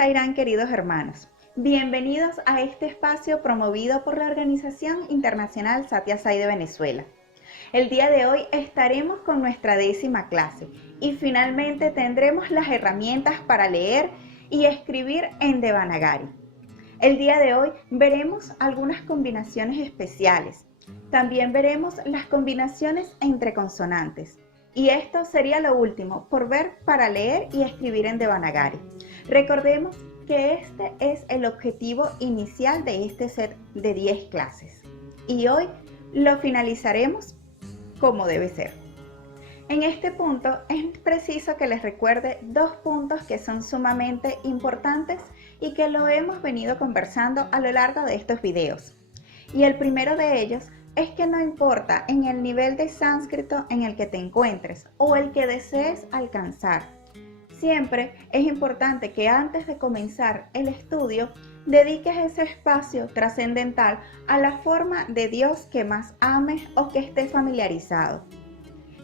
Sairán, queridos hermanos. Bienvenidos a este espacio promovido por la Organización Internacional Sathya Sai de Venezuela. El día de hoy estaremos con nuestra 10ª clase y finalmente tendremos las herramientas para leer y escribir en Devanagari. El día de hoy veremos algunas combinaciones especiales. También veremos las combinaciones entre consonantes. Y esto sería lo último por ver para leer y escribir en Devanagari. Recordemos que este es el objetivo inicial de este set de 10 clases. Y hoy lo finalizaremos como debe ser. En este punto es preciso que les recuerde dos puntos que son sumamente importantes y que lo hemos venido conversando a lo largo de estos videos. Y el primero de ellos es que no importa en el nivel de sánscrito en el que te encuentres o el que desees alcanzar, siempre es importante que antes de comenzar el estudio dediques ese espacio trascendental a la forma de Dios que más ames o que estés familiarizado.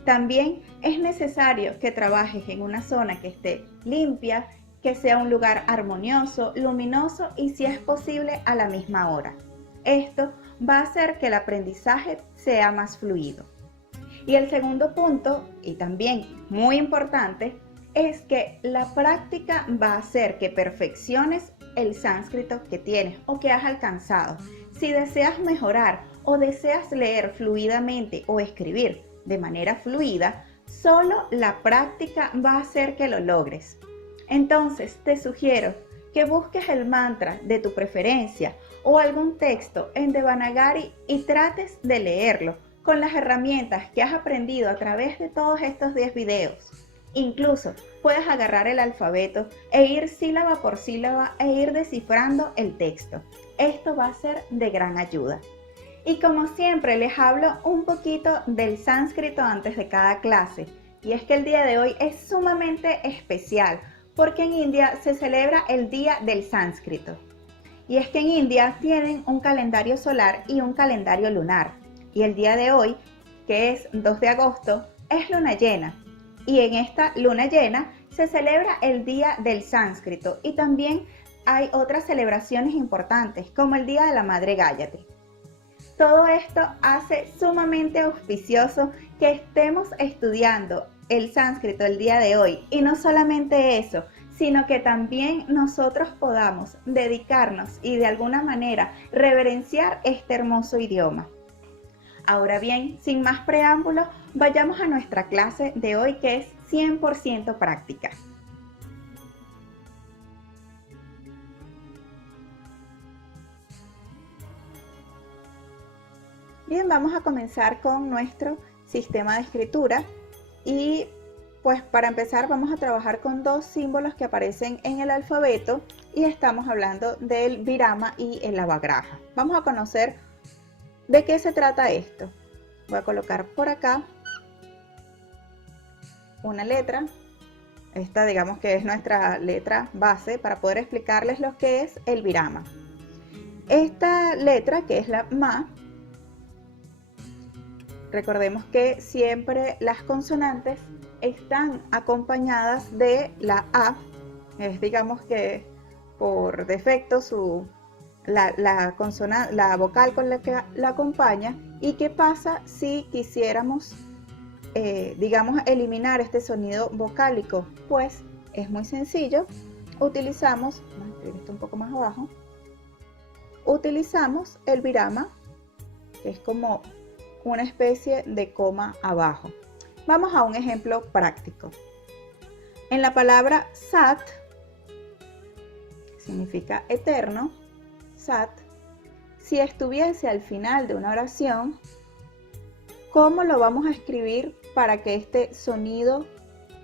También es necesario que trabajes en una zona que esté limpia, que sea un lugar armonioso, luminoso y si es posible a la misma hora. Esto va a hacer que el aprendizaje sea más fluido. Y el segundo punto, y también muy importante, es que la práctica va a hacer que perfecciones el sánscrito que tienes o que has alcanzado. Si deseas mejorar o deseas leer fluidamente o escribir de manera fluida, solo la práctica va a hacer que lo logres. Entonces te sugiero que busques el mantra de tu preferencia o algún texto en Devanagari y trates de leerlo con las herramientas que has aprendido a través de todos estos 10 videos. Incluso puedes agarrar el alfabeto e ir sílaba por sílaba e ir descifrando el texto. Esto va a ser de gran ayuda. Y como siempre les hablo un poquito del sánscrito antes de cada clase. Y es que el día de hoy es sumamente especial porque en India se celebra el Día del Sánscrito. Y es que en India tienen un calendario solar y un calendario lunar. Y el día de hoy, que es 2 de agosto, es luna llena. Y en esta luna llena se celebra el Día del Sánscrito. Y también hay otras celebraciones importantes, como el Día de la Madre Gayatri. Todo esto hace sumamente auspicioso que estemos estudiando el sánscrito el día de hoy. Y no solamente eso, sino que también nosotros podamos dedicarnos y de alguna manera reverenciar este hermoso idioma. Ahora bien, sin más preámbulos, vayamos a nuestra clase de hoy que es 100% práctica. Bien, vamos a comenzar con nuestro sistema de escritura y pues para empezar vamos a trabajar con dos símbolos que aparecen en el alfabeto y estamos hablando del virama y el avagraha. Vamos a conocer de qué se trata esto. Voy a colocar por acá una letra. Esta digamos que es nuestra letra base para poder explicarles lo que es el virama. Esta letra que es la ma, recordemos que siempre las consonantes están acompañadas de la A, es digamos que por defecto la vocal con la que la acompaña. ¿Y qué pasa si quisiéramos, digamos, eliminar este sonido vocálico? Pues es muy sencillo, utilizamos, voy a escribir esto un poco más abajo, utilizamos el virama, que es como una especie de coma abajo. Vamos a un ejemplo práctico. En la palabra sat, que significa eterno, sat, si estuviese al final de una oración, ¿cómo lo vamos a escribir para que este sonido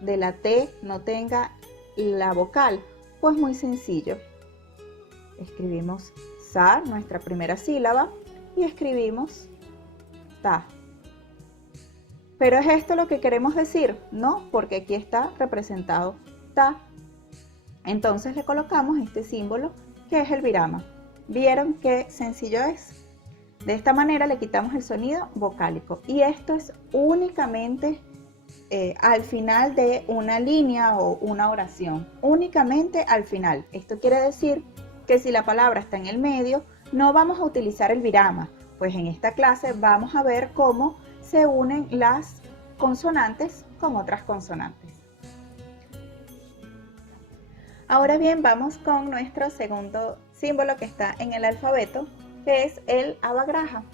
de la T no tenga la vocal? Pues muy sencillo. Escribimos sa, nuestra primera sílaba, y escribimos ta. ¿Pero es esto lo que queremos decir? No, porque aquí está representado ta. Entonces le colocamos este símbolo que es el virama. ¿Vieron qué sencillo es? De esta manera le quitamos el sonido vocálico. Y esto es únicamente al final de una línea o una oración, únicamente al final. Esto quiere decir que si la palabra está en el medio, no vamos a utilizar el virama, pues en esta clase vamos a ver cómo se unen las consonantes con otras consonantes. Ahora bien, vamos con nuestro segundo símbolo que está en el alfabeto, que es el abagraja.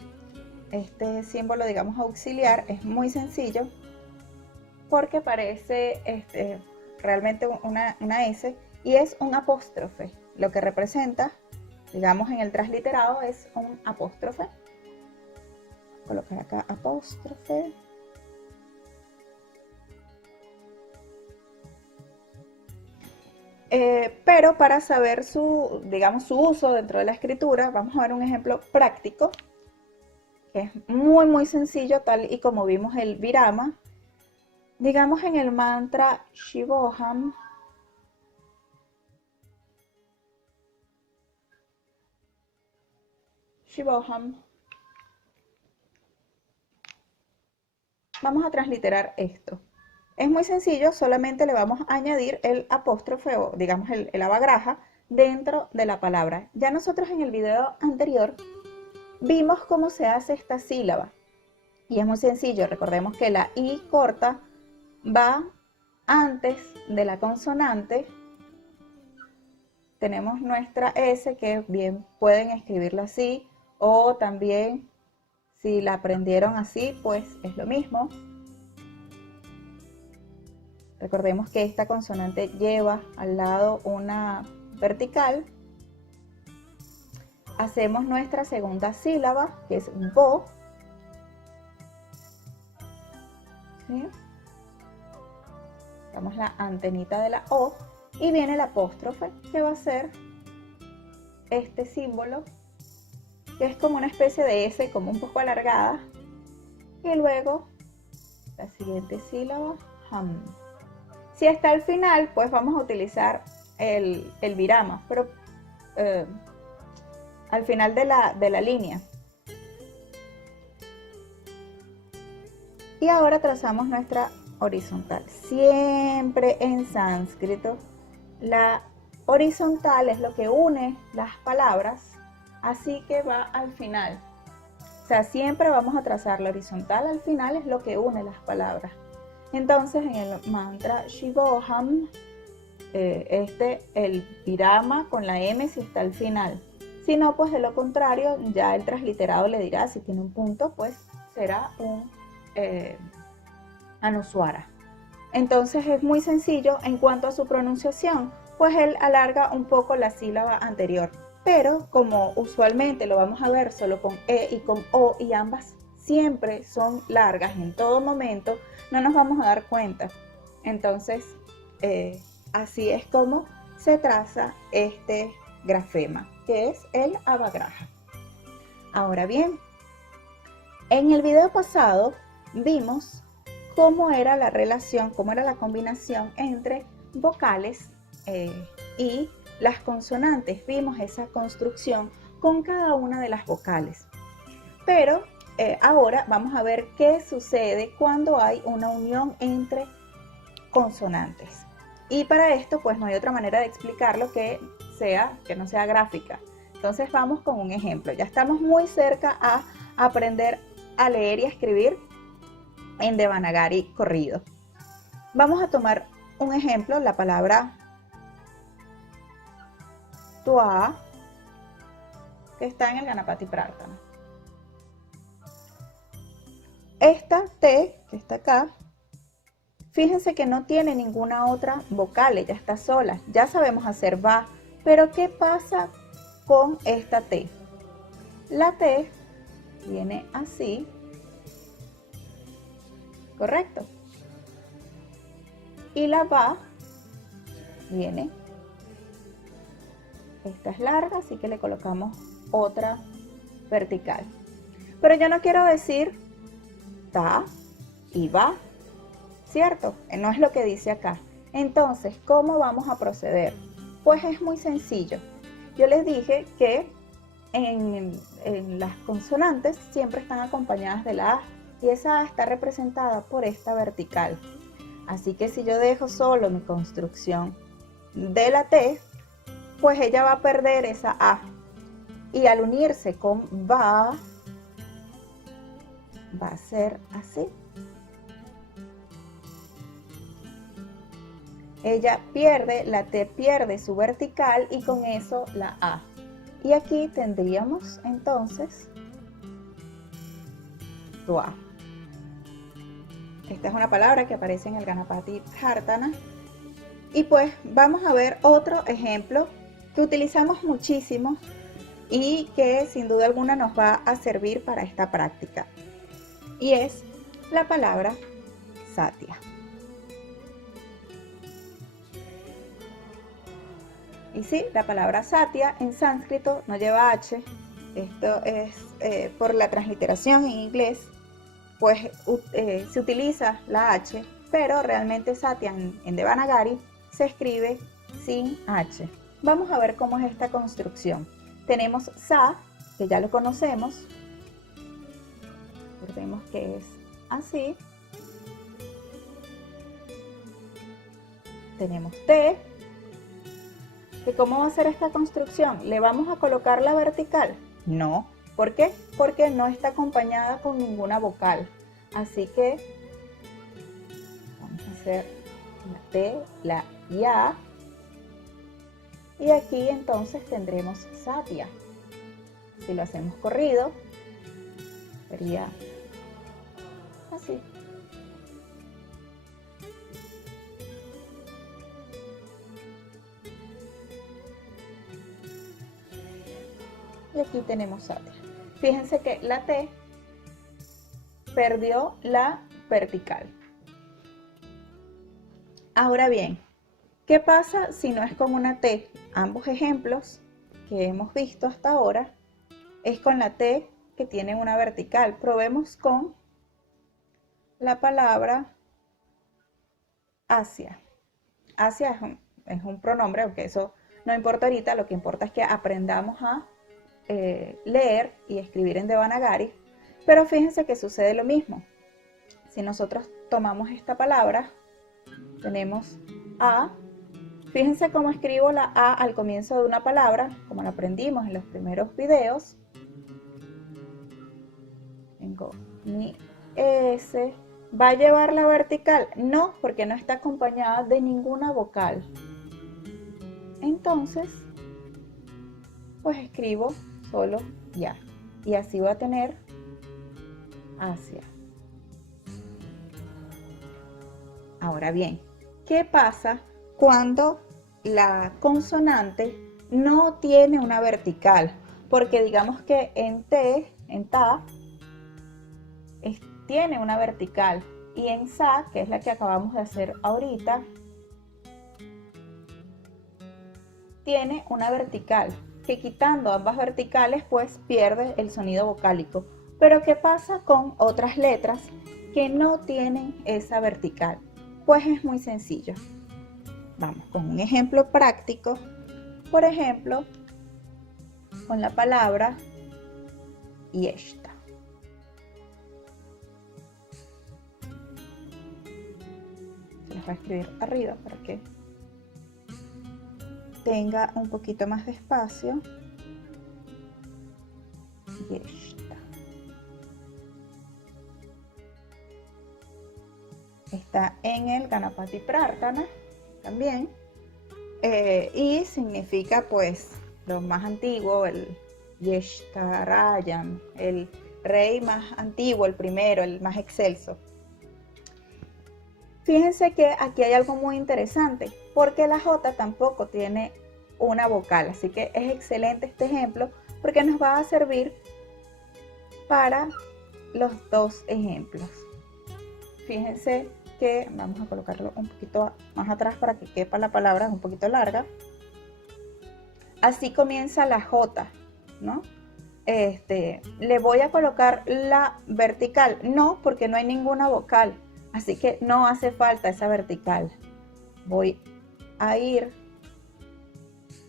Este símbolo, digamos, auxiliar es muy sencillo porque parece realmente una S y es un apóstrofe. Lo que representa, digamos, en el transliterado es un apóstrofe. Colocar acá apóstrofe. Pero para saber digamos, su uso dentro de la escritura, vamos a ver un ejemplo práctico que es muy sencillo, tal y como vimos el virama. Digamos en el mantra Shivoham, vamos a transliterar esto. Es muy sencillo, solamente le vamos a añadir el apóstrofe o digamos el abagraja dentro de la palabra. Ya nosotros en el video anterior vimos cómo se hace esta sílaba y es muy sencillo. Recordemos que la I corta va antes de la consonante. Tenemos nuestra S, que bien pueden escribirla así, o también si la aprendieron así, pues es lo mismo. Recordemos que esta consonante lleva al lado una vertical. Hacemos nuestra segunda sílaba, que es bo. ¿Sí? Damos la antenita de la O y viene el apóstrofe, que va a ser este símbolo, que es como una especie de S, como un poco alargada. Y luego la siguiente sílaba, ham. Si está al final, pues vamos a utilizar el virama, pero al final de la línea. Y ahora trazamos nuestra horizontal. Siempre en sánscrito, la horizontal es lo que une las palabras, así que va al final. O sea, siempre vamos a trazar la horizontal al final, es lo que une las palabras. Entonces, en el mantra Shivoham, el virama con la M si está al final. Si no, pues de lo contrario, ya el transliterado le dirá, si tiene un punto, pues será un anuswara. Entonces es muy sencillo en cuanto a su pronunciación, pues él alarga un poco la sílaba anterior. Pero como usualmente lo vamos a ver solo con E y con O, y ambas siempre son largas en todo momento, no nos vamos a dar cuenta. Entonces, así es como se traza este grafema, que es el abagraja. Ahora bien, en el video pasado vimos cómo era la relación, cómo era la combinación entre vocales y las consonantes. Vimos esa construcción con cada una de las vocales. Pero ahora vamos a ver qué sucede cuando hay una unión entre consonantes. Y para esto, pues no hay otra manera de explicarlo que no sea gráfica. Entonces vamos con un ejemplo. Ya estamos muy cerca a aprender a leer y a escribir en Devanagari corrido. Vamos a tomar un ejemplo, la palabra tua, que está en el Ganapati Prarthana. Esta T, que está acá, fíjense que no tiene ninguna otra vocal, ella está sola. Ya sabemos hacer va, pero ¿qué pasa con esta T? La T viene así, ¿correcto? Y la va viene, esta es larga, así que le colocamos otra vertical. Pero yo no quiero decir ta y va, ¿cierto? No es lo que dice acá. Entonces, ¿cómo vamos a proceder? Pues es muy sencillo. Yo les dije que en las consonantes siempre están acompañadas de la A. y esa A está representada por esta vertical. Así que si yo dejo solo mi construcción de la T, pues ella va a perder esa A. Y al unirse con va a ser así. Ella pierde, la T pierde su vertical y con eso la A. Y aquí tendríamos entonces Dua. Esta es una palabra que aparece en el Ganapati Pratana. Y pues vamos a ver otro ejemplo que utilizamos muchísimo y que sin duda alguna nos va a servir para esta práctica. Y es la palabra Satya. Y sí, la palabra Satya en sánscrito no lleva H. Esto es por la transliteración en inglés, pues se utiliza la H, pero realmente Satya en Devanagari se escribe sin H. Vamos a ver cómo es esta construcción. Tenemos Sa, que ya lo conocemos. Recordemos que es así. Tenemos T. ¿Y cómo va a ser esta construcción? ¿Le vamos a colocar la vertical? No. ¿Por qué? Porque no está acompañada con ninguna vocal. Así que vamos a hacer la T, la Ya. Y aquí entonces tendremos Satya. Si lo hacemos corrido, sería así. Y aquí tenemos Satya. Fíjense que la T perdió la vertical. Ahora bien, ¿qué pasa si no es con una T? Ambos ejemplos que hemos visto hasta ahora es con la T que tiene una vertical. Probemos con la palabra Asia. Asia es un pronombre, aunque eso no importa ahorita, lo que importa es que aprendamos a leer y escribir en Devanagari, pero fíjense que sucede lo mismo. Si nosotros tomamos esta palabra, tenemos A. Fíjense cómo escribo la A al comienzo de una palabra, como lo aprendimos en los primeros videos. Tengo mi S. ¿Va a llevar la vertical? No, porque no está acompañada de ninguna vocal. Entonces, pues escribo solo ya. Y así voy a tener Asia. Ahora bien, ¿qué pasa cuando la consonante no tiene una vertical? Porque digamos que en T, en Ta, tiene una vertical. Y en Sa, que es la que acabamos de hacer ahorita, tiene una vertical, que quitando ambas verticales pues pierde el sonido vocálico. Pero ¿qué pasa con otras letras que no tienen esa vertical? Pues es muy sencillo. Vamos con un ejemplo práctico. Por ejemplo, con la palabra Yeshta. Se las voy a escribir arriba para que tenga un poquito más de espacio. Yeshta. Está en el Ganapati Pratana también. Y significa pues lo más antiguo, el Yeshtarayam, el rey más antiguo, el primero, el más excelso. Fíjense que aquí hay algo muy interesante, porque la J tampoco tiene una vocal, así que es excelente este ejemplo porque nos va a servir para los dos ejemplos. Fíjense que vamos a colocarlo un poquito más atrás para que quepa la palabra, es un poquito larga. Así comienza la J, ¿no? ¿Le voy a colocar la vertical? No, porque no hay ninguna vocal, así que no hace falta esa vertical. Voy a ir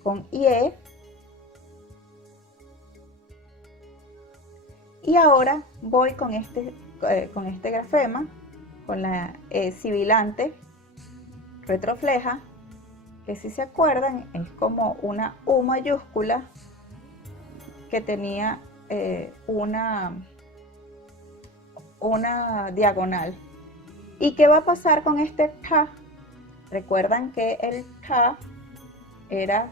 con IE. Y ahora voy con este con este grafema, con la sibilante retrofleja, que si se acuerdan es como una U mayúscula que tenía una diagonal. ¿Y qué va a pasar con este K? Recuerdan que el K era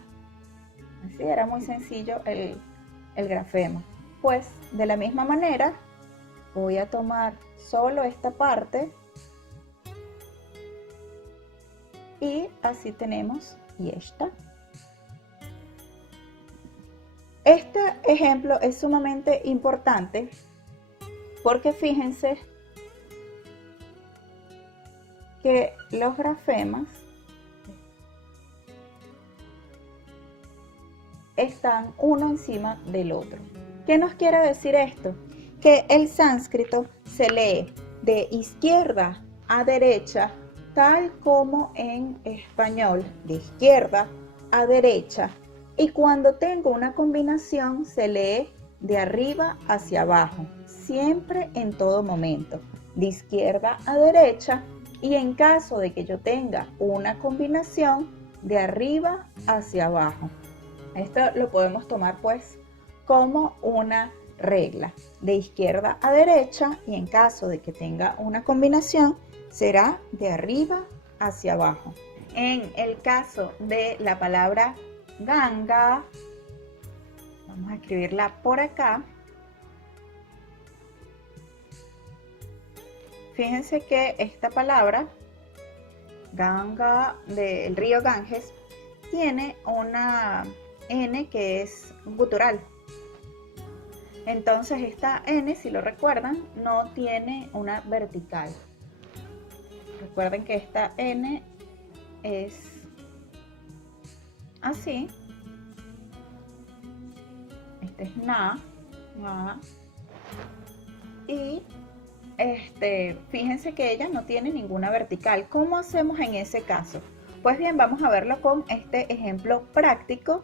así, era muy sencillo el grafema. Pues de la misma manera voy a tomar solo esta parte y así tenemos y esta. Este ejemplo es sumamente importante porque fíjense que los grafemas están uno encima del otro. ¿Qué nos quiere decir esto? Que el sánscrito se lee de izquierda a derecha, tal como en español, de izquierda a derecha, y cuando tengo una combinación se lee de arriba hacia abajo, siempre en todo momento, de izquierda a derecha, y en caso de que yo tenga una combinación, de arriba hacia abajo. Esto lo podemos tomar pues como una regla, de izquierda a derecha, y en caso de que tenga una combinación será de arriba hacia abajo. En el caso de la palabra Ganga, vamos a escribirla por acá. Fíjense que esta palabra Ganga del río Ganges tiene una N que es gutural. Entonces esta N, si lo recuerdan, no tiene una vertical. Recuerden que esta N es así. Este es na. Y fíjense que ella no tiene ninguna vertical. ¿Cómo hacemos en ese caso? Pues bien, vamos a verlo con este ejemplo práctico.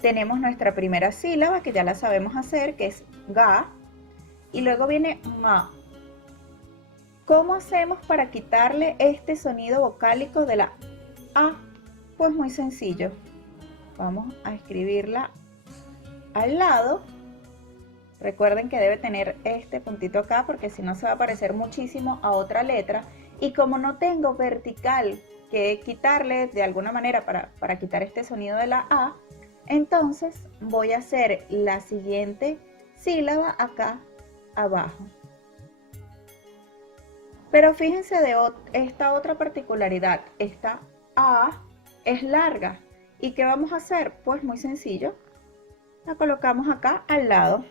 Tenemos nuestra primera sílaba, que ya la sabemos hacer, que es ga, y luego viene ma. ¿Cómo hacemos para quitarle este sonido vocálico de la A? Pues muy sencillo. Vamos a escribirla al lado. Recuerden que debe tener este puntito acá, porque si no se va a parecer muchísimo a otra letra. Y como no tengo vertical que quitarle de alguna manera para quitar este sonido de la A, entonces voy a hacer la siguiente sílaba acá abajo. Pero fíjense de esta otra particularidad. Esta A es larga. ¿Y qué vamos a hacer? Pues muy sencillo. La colocamos acá al lado.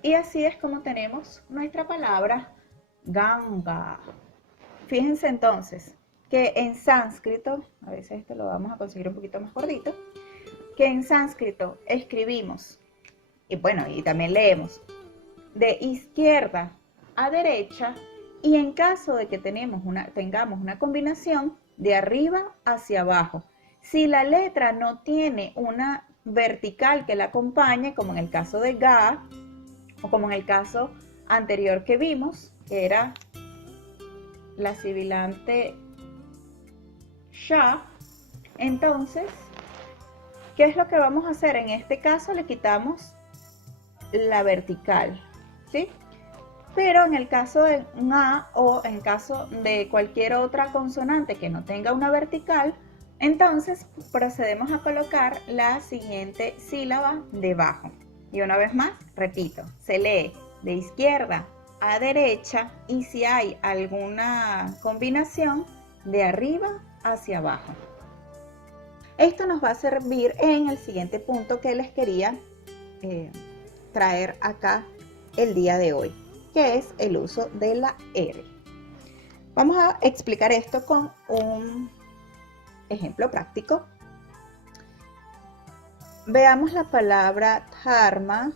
Y así es como tenemos nuestra palabra Ganga. Fíjense entonces que en sánscrito, a veces esto lo vamos a conseguir un poquito más gordito, que en sánscrito escribimos, y bueno, y también leemos, de izquierda a derecha, y en caso de que tengamos una combinación, de arriba hacia abajo. Si la letra no tiene una vertical que la acompañe, como en el caso de ga, o como en el caso anterior que vimos, que era la sibilante sha, entonces, ¿qué es lo que vamos a hacer? En este caso le quitamos la vertical, ¿sí? Pero en el caso de nga o en caso de cualquier otra consonante que no tenga una vertical, entonces procedemos a colocar la siguiente sílaba debajo. Y una vez más, repito, se lee de izquierda a derecha, y si hay alguna combinación, de arriba hacia abajo. Esto nos va a servir en el siguiente punto que les quería traer acá el día de hoy, que es el uso de la R. Vamos a explicar esto con un ejemplo práctico. Veamos la palabra dharma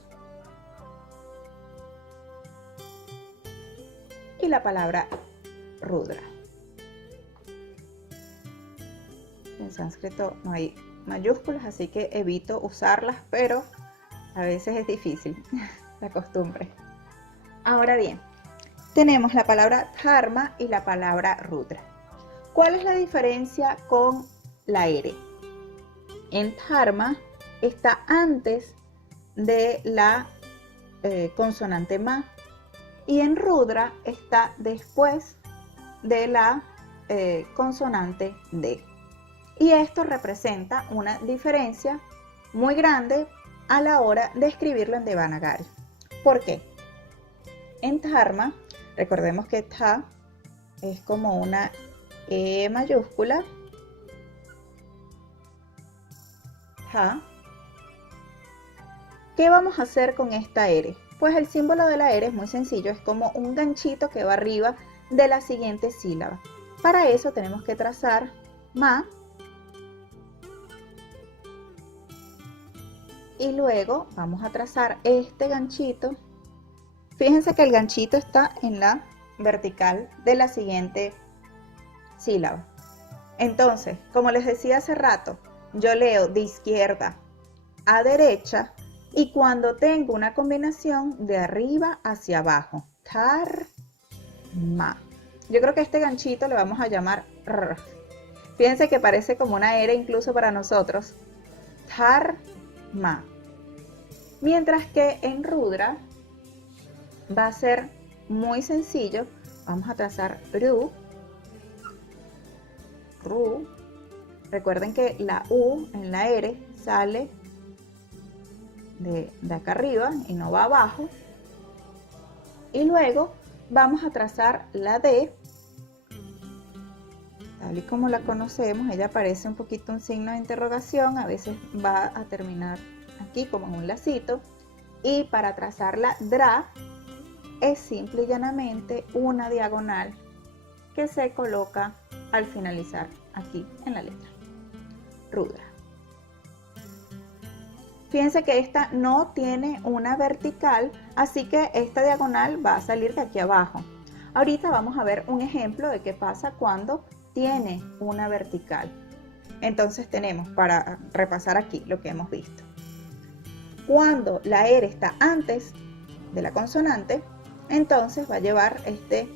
y la palabra rudra. En sánscrito no hay mayúsculas, así que evito usarlas, pero a veces es difícil la costumbre. Ahora bien, tenemos la palabra dharma y la palabra rudra. ¿Cuál es la diferencia con la R? En dharma está antes de la consonante ma y en rudra está después de la consonante d. Y esto representa una diferencia muy grande a la hora de escribirlo en Devanagari. ¿Por qué? En dharma, recordemos que tha es como una E mayúscula, tha. ¿Qué vamos a hacer con esta R? Pues el símbolo de la R es muy sencillo, es como un ganchito que va arriba de la siguiente sílaba. Para eso tenemos que trazar ma y luego vamos a trazar este ganchito. Fíjense que el ganchito está en la vertical de la siguiente sílaba. Entonces, como les decía hace rato, yo leo de izquierda a derecha y cuando tengo una combinación de arriba hacia abajo, dharma. Yo creo que este ganchito le vamos a llamar r. Fíjense que parece como una R incluso para nosotros. Dharma. Mientras que en rudra va a ser muy sencillo. Vamos a trazar ru. Ru. Recuerden que la U en la R sale de acá arriba y no va abajo. Y luego vamos a trazar la D. Tal y como la conocemos, ella parece un poquito un signo de interrogación. A veces va a terminar aquí como en un lacito. Y para trazar la DRA es simple y llanamente una diagonal que se coloca al finalizar aquí en la letra. Rudra. Fíjense que esta no tiene una vertical, así que esta diagonal va a salir de aquí abajo. Ahorita vamos a ver un ejemplo de qué pasa cuando tiene una vertical. Entonces tenemos, para repasar aquí lo que hemos visto. Cuando la R está antes de la consonante, entonces va a llevar este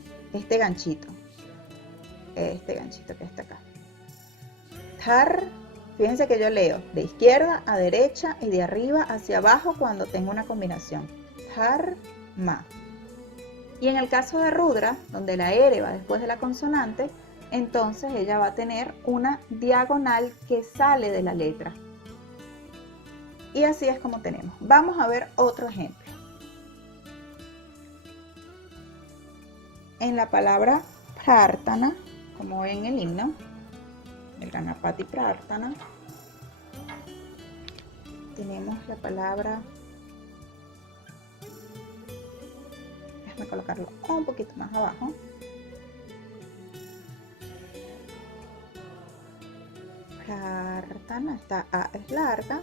ganchito. Este ganchito que está acá. Tar. Fíjense que yo leo de izquierda a derecha y de arriba hacia abajo cuando tengo una combinación. Dharma. Y en el caso de rudra, donde la R va después de la consonante, entonces ella va a tener una diagonal que sale de la letra. Y así es como tenemos. Vamos a ver otro ejemplo. En la palabra prarthana, como en el himno, el Ganapati Prarthana, tenemos la palabra, déjame colocarlo un poquito más abajo, Prarthana, esta A es larga,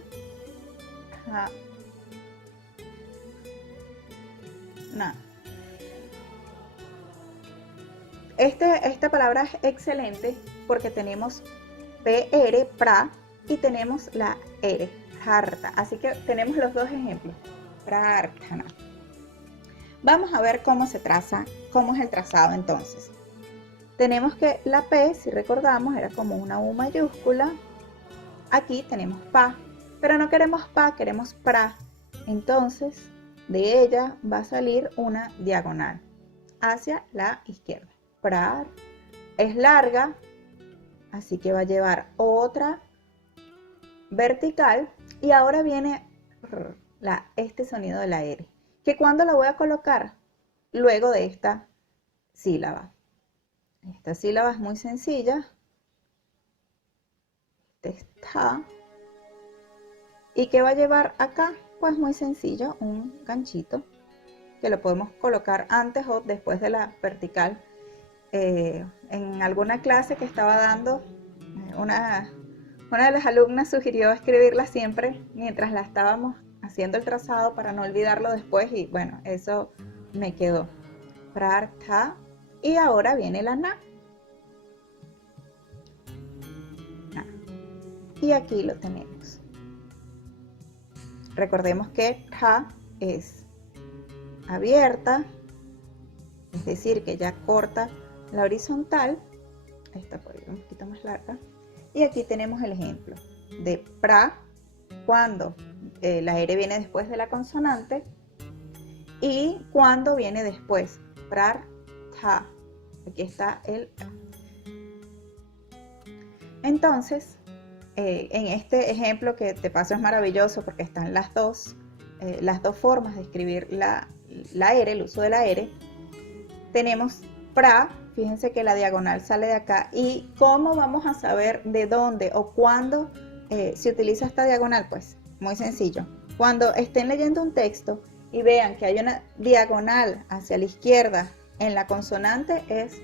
na. Esta palabra es excelente porque tenemos PR, pra, y tenemos la R, harta. Así que tenemos los dos ejemplos. Prarthana. Vamos a ver cómo se traza, cómo es el trazado entonces. Tenemos que la P, si recordamos, era como una U mayúscula. Aquí tenemos pa, pero no queremos pa, queremos pra. Entonces, de ella va a salir una diagonal hacia la izquierda. Prar es larga, así que va a llevar otra vertical y ahora viene este sonido de la R, que cuando la voy a colocar luego de esta sílaba. Esta sílaba es muy sencilla. Está. ¿Y qué va a llevar acá? Pues muy sencillo, un ganchito que lo podemos colocar antes o después de la vertical. En alguna clase que estaba dando, una de las alumnas sugirió escribirla siempre mientras la estábamos haciendo el trazado para no olvidarlo después y bueno, eso me quedó. Prartha. Y ahora viene la na. Y aquí lo tenemos. Recordemos que tha es abierta, es decir, que ya corta la horizontal. Esta por ahí un poquito más larga. Y aquí tenemos el ejemplo de pra, cuando la R viene después de la consonante, y cuando viene después, prar, ta. Aquí está el. Entonces, en este ejemplo que te paso es maravilloso porque están las dos formas de escribir la R, el uso de la R. Tenemos pra, fíjense que la diagonal sale de acá. ¿Y cómo vamos a saber de dónde o cuándo se utiliza esta diagonal? Pues muy sencillo. Cuando estén leyendo un texto y vean que hay una diagonal hacia la izquierda en la consonante, es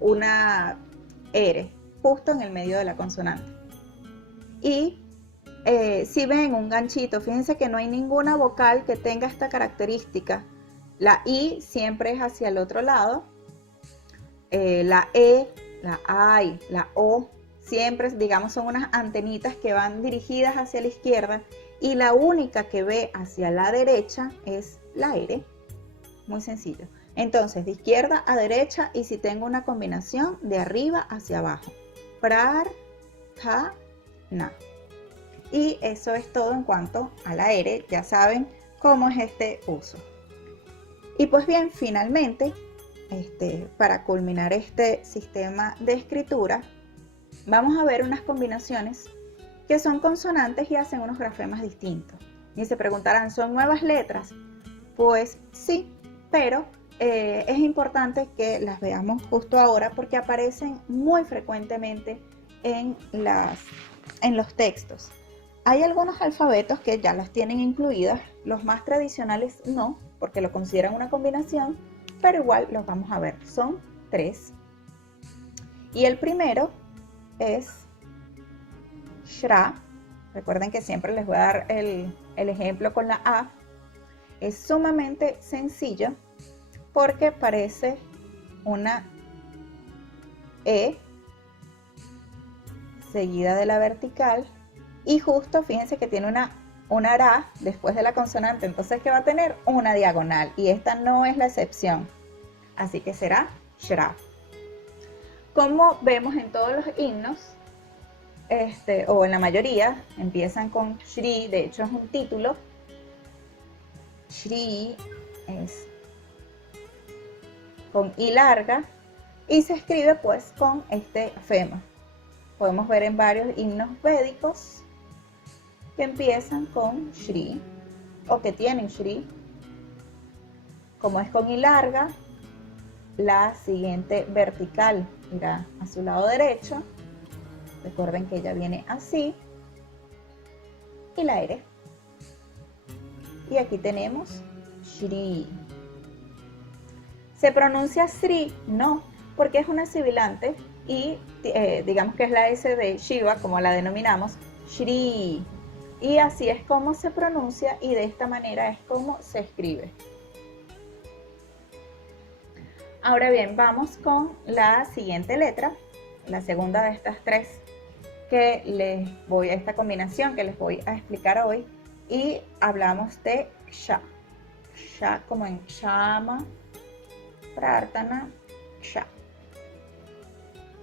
una R, justo en el medio de la consonante. Y si ven un ganchito, fíjense que no hay ninguna vocal que tenga esta característica. La I siempre es hacia el otro lado. La E, la I, la O, siempre, digamos, son unas antenitas que van dirigidas hacia la izquierda. Y la única que ve hacia la derecha es la R. Muy sencillo. Entonces, de izquierda a derecha, y si tengo una combinación de arriba hacia abajo. Prar, ta, na. Y eso es todo en cuanto a la R. Ya saben cómo es este uso. Y pues bien, finalmente, para culminar este sistema de escritura, vamos a ver unas combinaciones que son consonantes y hacen unos grafemas distintos. Y se preguntarán, ¿son nuevas letras? Pues sí, pero es importante que las veamos justo ahora porque aparecen muy frecuentemente en los textos. Hay algunos alfabetos que ya las tienen incluidas, los más tradicionales no, porque lo consideran una combinación, pero igual los vamos a ver. Son 3. Y el primero es shra. Recuerden que siempre les voy a dar el ejemplo con la A. Es sumamente sencillo porque parece una E seguida de la vertical y justo fíjense que tiene una ra después de la consonante, entonces que va a tener una diagonal y esta no es la excepción, así que será shra. Como vemos en todos los himnos, o en la mayoría, empiezan con shri, de hecho es un título. Shri es con I larga y se escribe pues con este fema. Podemos ver en varios himnos védicos que empiezan con shri o que tienen shri. Como es con I larga, la siguiente vertical irá a su lado derecho. Recuerden que ella viene así. Y la R. Y aquí tenemos shri. ¿Se pronuncia Sri? No, porque es una sibilante y digamos que es la S de Shiva, como la denominamos, Shri. Y así es como se pronuncia y de esta manera es como se escribe. Ahora bien, vamos con la siguiente letra, la segunda de estas 3 esta combinación que les voy a explicar hoy, y hablamos de Sha. Sha como en Shama, Prarthana, Sha.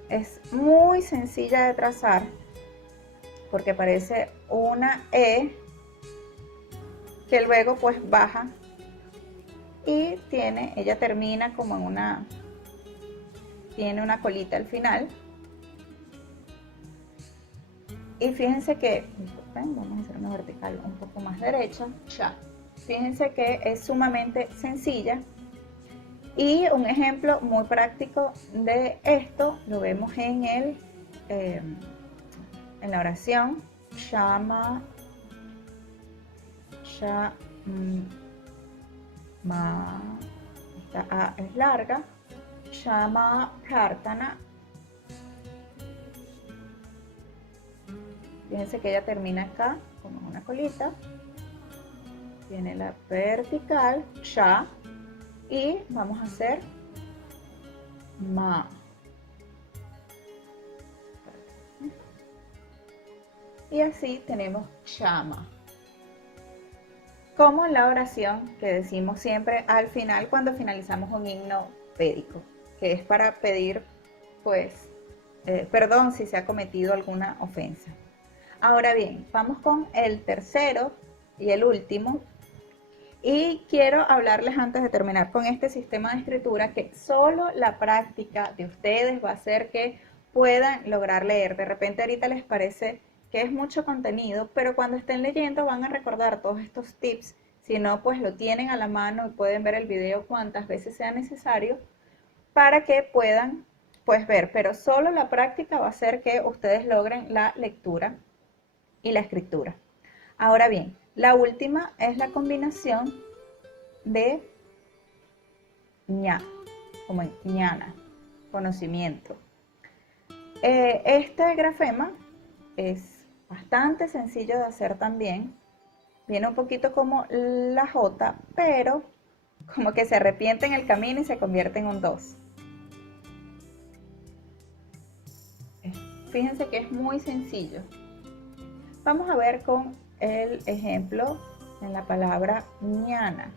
Es muy sencilla de trazar porque parece una E que luego pues baja y ella termina como en tiene una colita al final. Y fíjense que, vamos a hacer una vertical un poco más derecha, Sha. Fíjense que es sumamente sencilla. Y un ejemplo muy práctico de esto lo vemos en la oración Shama, esta A es larga, Shama Prarthana. Fíjense que ella termina acá como una colita, tiene la vertical Sha. Y vamos a hacer ma. Y así tenemos shama. como la oración que decimos siempre al final cuando finalizamos un himno védico, que es para pedir pues perdón si se ha cometido alguna ofensa. Ahora bien, vamos con el tercero y el último. Y quiero hablarles antes de terminar con este sistema de escritura que solo la práctica de ustedes va a hacer que puedan lograr leer. De repente ahorita les parece que es mucho contenido, pero cuando estén leyendo van a recordar todos estos tips. Si no, pues lo tienen a la mano y pueden ver el video cuantas veces sea necesario para que puedan pues ver. Pero solo la práctica va a hacer que ustedes logren la lectura y la escritura. Ahora bien, la última es la combinación de ña, como en ñana, conocimiento. Este grafema es bastante sencillo de hacer también. Viene un poquito como la J, pero como que se arrepiente en el camino y se convierte en un 2. Fíjense que es muy sencillo. Vamos a ver con el ejemplo en la palabra ñana.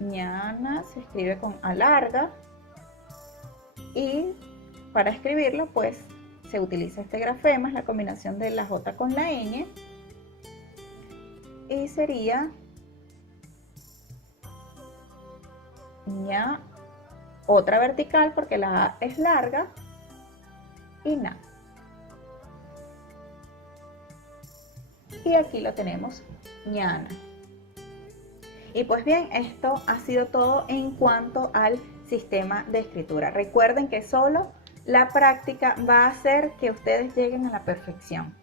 Ñana se escribe con A larga y para escribirlo pues se utiliza este grafema, es la combinación de la J con la ñ y sería ña, otra vertical porque la A es larga y na. Y aquí lo tenemos, ñana. Y pues bien, esto ha sido todo en cuanto al sistema de escritura. Recuerden que solo la práctica va a hacer que ustedes lleguen a la perfección.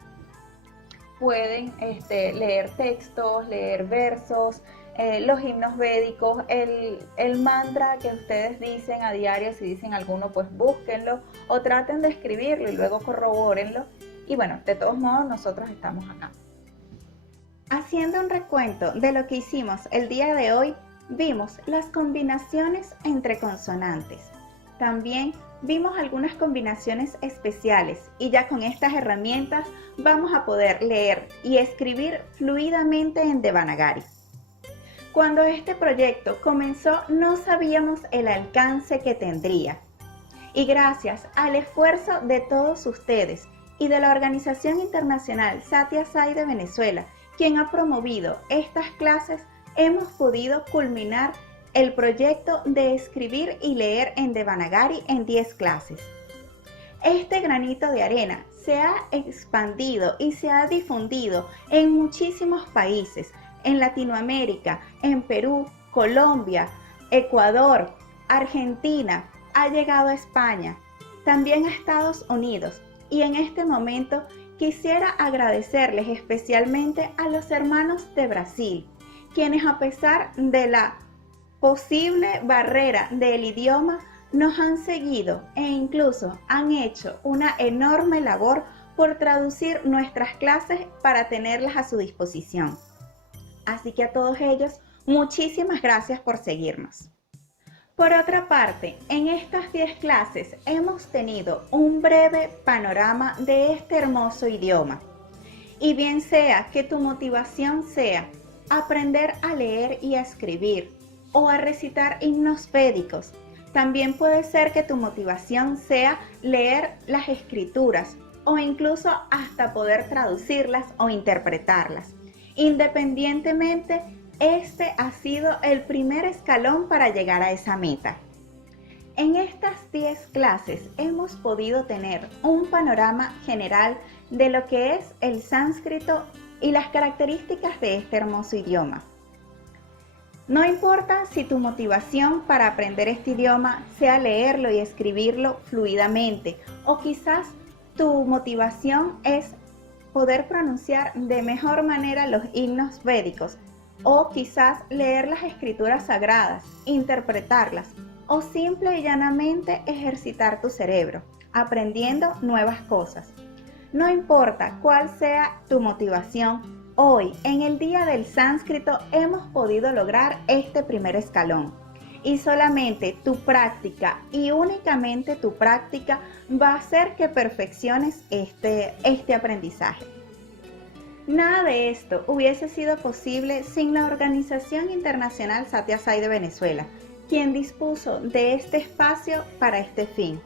Pueden leer textos, leer versos, los himnos védicos, el mantra que ustedes dicen a diario, si dicen alguno, pues búsquenlo o traten de escribirlo y luego corrobórenlo. Y bueno, de todos modos, nosotros estamos acá. Haciendo un recuento de lo que hicimos el día de hoy, vimos las combinaciones entre consonantes. También vimos algunas combinaciones especiales y ya con estas herramientas vamos a poder leer y escribir fluidamente en Devanagari. Cuando este proyecto comenzó no sabíamos el alcance que tendría. Y gracias al esfuerzo de todos ustedes y de la Organización Internacional Satya Sai de Venezuela, quien ha promovido estas clases, hemos podido culminar el proyecto de escribir y leer en Devanagari en 10 clases. Este granito de arena se ha expandido y se ha difundido en muchísimos países, en Latinoamérica, en Perú, Colombia, Ecuador, Argentina, ha llegado a España, también a Estados Unidos y en este momento quisiera agradecerles especialmente a los hermanos de Brasil, quienes a pesar de la posible barrera del idioma nos han seguido e incluso han hecho una enorme labor por traducir nuestras clases para tenerlas a su disposición. Así que a todos ellos, muchísimas gracias por seguirnos. Por otra parte, en estas 10 clases hemos tenido un breve panorama de este hermoso idioma. Y bien sea que tu motivación sea aprender a leer y a escribir o a recitar himnos védicos, también puede ser que tu motivación sea leer las escrituras o incluso hasta poder traducirlas o interpretarlas. Independientemente, este ha sido el primer escalón para llegar a esa meta. En estas 10 clases hemos podido tener un panorama general de lo que es el sánscrito y las características de este hermoso idioma. No importa si tu motivación para aprender este idioma sea leerlo y escribirlo fluidamente, o quizás tu motivación es poder pronunciar de mejor manera los himnos védicos, o quizás leer las escrituras sagradas, interpretarlas, o simple y llanamente ejercitar tu cerebro, aprendiendo nuevas cosas. No importa cuál sea tu motivación, hoy, en el día del sánscrito, hemos podido lograr este primer escalón. Y solamente tu práctica y únicamente tu práctica va a hacer que perfecciones este aprendizaje. Nada de esto hubiese sido posible sin la Organización Internacional Satya Sai de Venezuela, quien dispuso de este espacio para este fin.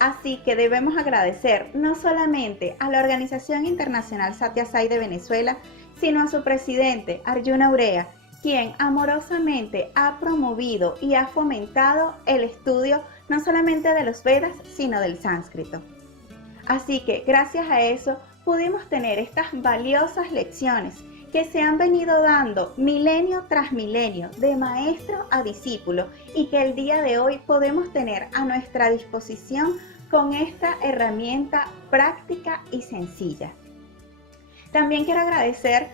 Así que debemos agradecer no solamente a la Organización Internacional Satya Sai de Venezuela, sino a su presidente, Arjuna Urea, quien amorosamente ha promovido y ha fomentado el estudio no solamente de los Vedas, sino del sánscrito. Así que gracias a eso pudimos tener estas valiosas lecciones que se han venido dando milenio tras milenio, de maestro a discípulo, y que el día de hoy podemos tener a nuestra disposición con esta herramienta práctica y sencilla. También quiero agradecer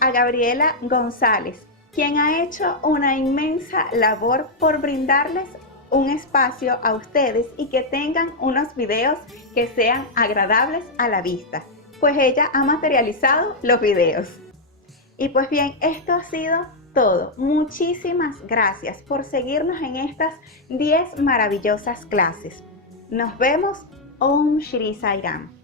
a Gabriela González, quien ha hecho una inmensa labor por brindarles un espacio a ustedes y que tengan unos videos que sean agradables a la vista, pues ella ha materializado los videos. Y pues bien, esto ha sido todo. Muchísimas gracias por seguirnos en estas 10 maravillosas clases. Nos vemos. Om Shri Sai Ram.